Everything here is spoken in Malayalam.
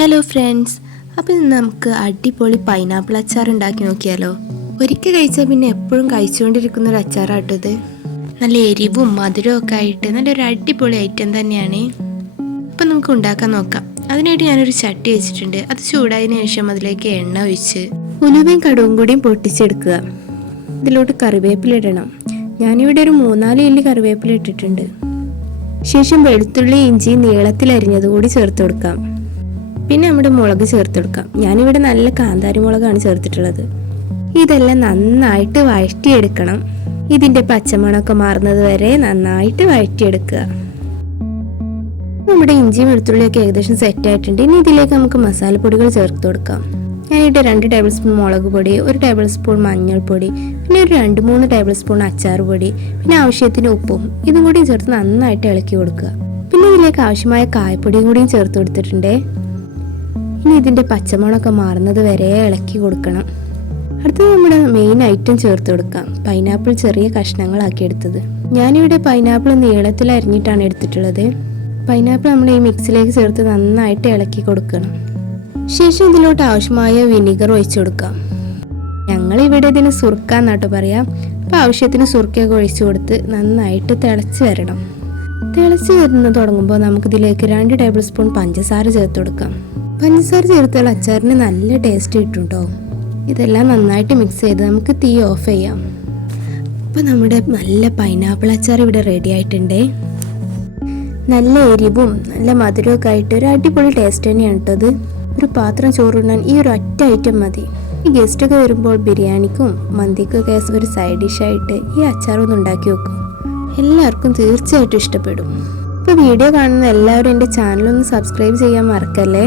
ഹലോ ഫ്രണ്ട്സ് അപ്പം ഇന്ന് നമുക്ക് അടിപൊളി പൈനാപ്പിൾ അച്ചാർ ഉണ്ടാക്കി നോക്കിയാലോ? ഒരിക്കൽ കഴിച്ചാൽ പിന്നെ എപ്പോഴും കഴിച്ചുകൊണ്ടിരിക്കുന്ന ഒരു അച്ചാറാട്ടോ ഇത്. നല്ല എരിവും മധുരവും ഒക്കെ ആയിട്ട് നല്ലൊരു അടിപൊളി ഐറ്റം തന്നെയാണ്. അപ്പം നമുക്ക് ഉണ്ടാക്കാൻ നോക്കാം. അതിനായിട്ട് ഞാനൊരു ചട്ടി വെച്ചിട്ടുണ്ട്. അത് ചൂടായതിനു ശേഷം അതിലേക്ക് എണ്ണ ഒഴിച്ച് ഉലുവയും കടുവും കൂടിയും പൊട്ടിച്ചെടുക്കുക. ഇതിലോട്ട് കറിവേപ്പില ഇടണം. ഞാനിവിടെ ഒരു മൂന്നാൽ ഇല്ലി കറിവേപ്പില ഇട്ടിട്ടുണ്ട്. ശേഷം വെളുത്തുള്ളി ഇഞ്ചി നീളത്തിൽ അരിഞ്ഞത് കൂടി ചേർത്ത് കൊടുക്കാം. പിന്നെ നമ്മുടെ മുളക് ചേർത്തെടുക്കാം. ഞാനിവിടെ നല്ല കാന്താരി മുളകാണ് ചേർത്തിട്ടുള്ളത്. ഇതെല്ലാം നന്നായിട്ട് വഴറ്റിയെടുക്കണം. ഇതിന്റെ പച്ചമണമൊക്കെ മാറുന്നത് വരെ നന്നായിട്ട് വഴറ്റിയെടുക്കുക. നമ്മുടെ ഇഞ്ചിയും വെളുത്തുള്ളിയൊക്കെ ഏകദേശം സെറ്റ് ആയിട്ടുണ്ട്. ഇനി ഇതിലേക്ക് നമുക്ക് മസാലപ്പൊടികൾ ചേർത്ത് കൊടുക്കാം. ഞാനിവിടെ രണ്ട് ടേബിൾ സ്പൂൺ മുളക് പൊടി ഒരു ടേബിൾ സ്പൂൺ മഞ്ഞൾപ്പൊടി പിന്നെ ഒരു രണ്ട് മൂന്ന് ടേബിൾ സ്പൂൺ അച്ചാർ പൊടി പിന്നെ ആവശ്യത്തിന് ഉപ്പും. ഇതും കൂടി ചേർത്ത് നന്നായിട്ട് ഇളക്കി കൊടുക്കുക. പിന്നെ ഇതിലേക്ക് ആവശ്യമായ കായപ്പൊടിയും കൂടിയും ചേർത്ത് കൊടുത്തിട്ടുണ്ടേ. ഇനി ഇതിന്റെ പച്ചമുളകൊക്കെ മാറുന്നത് വരെ ഇളക്കി കൊടുക്കണം. അടുത്തത് നമ്മൾ മെയിൻ ഐറ്റം ചേർത്ത് കൊടുക്കാം. പൈനാപ്പിൾ ചെറിയ കഷ്ണങ്ങളാക്കി എടുത്തത്. ഞാനിവിടെ പൈനാപ്പിൾ നീളത്തിൽ അരിഞ്ഞിട്ടാണ് എടുത്തിട്ടുള്ളത്. പൈനാപ്പിൾ നമ്മൾ ഈ മിക്സിലേക്ക് ചേർത്ത് നന്നായിട്ട് ഇളക്കി കൊടുക്കണം. ശേഷം ഇതിലോട്ട് ആവശ്യമായ വിനീഗർ ഒഴിച്ചു കൊടുക്കാം. ഞങ്ങൾ ഇവിടെ ഇതിന് സുർക്ക എന്നാട്ടോ പറയാം. അപ്പം ആവശ്യത്തിന് സുർക്കയൊക്കെ ഒഴിച്ചു കൊടുത്ത് നന്നായിട്ട് തിളച്ച് വരണം. തിളച്ച് വരുന്നത് തുടങ്ങുമ്പോൾ നമുക്കിതിലേക്ക് രണ്ട് ടേബിൾ സ്പൂൺ പഞ്ചസാര ചേർത്ത് കൊടുക്കാം. പഞ്ചസാര ചേർത്തുള്ള അച്ചാറിന് നല്ല ടേസ്റ്റ് കിട്ടും കേട്ടോ ഇതെല്ലാം നന്നായിട്ട് മിക്സ് ചെയ്ത് നമുക്ക് തീ ഓഫ് ചെയ്യാം. അപ്പോൾ നമ്മുടെ നല്ല പൈനാപ്പിൾ അച്ചാർ ഇവിടെ റെഡി ആയിട്ടുണ്ടേ. നല്ല എരിവും നല്ല മധുരമൊക്കെ ആയിട്ട് ഒരു അടിപൊളി ടേസ്റ്റ് തന്നെയാണ് കേട്ടോ ഇത്. ഒരു പാത്രം ചോറുണ്ണാൻ ഈ ഒരു ഒറ്റ ഐറ്റം മതി. ഈ ഗസ്റ്റൊക്കെ വരുമ്പോൾ ബിരിയാണിക്കും മന്തിക്കും ഒക്കെ ഒരു സൈഡ് ഡിഷായിട്ട് ഈ അച്ചാർ ഒന്ന് ഉണ്ടാക്കി വെക്കും. എല്ലാവർക്കും തീർച്ചയായിട്ടും ഇഷ്ടപ്പെടും. ഇപ്പോൾ വീഡിയോ കാണുന്ന എല്ലാവരും എന്റെ ചാനലൊന്ന് സബ്സ്ക്രൈബ് ചെയ്യാൻ മറക്കല്ലേ?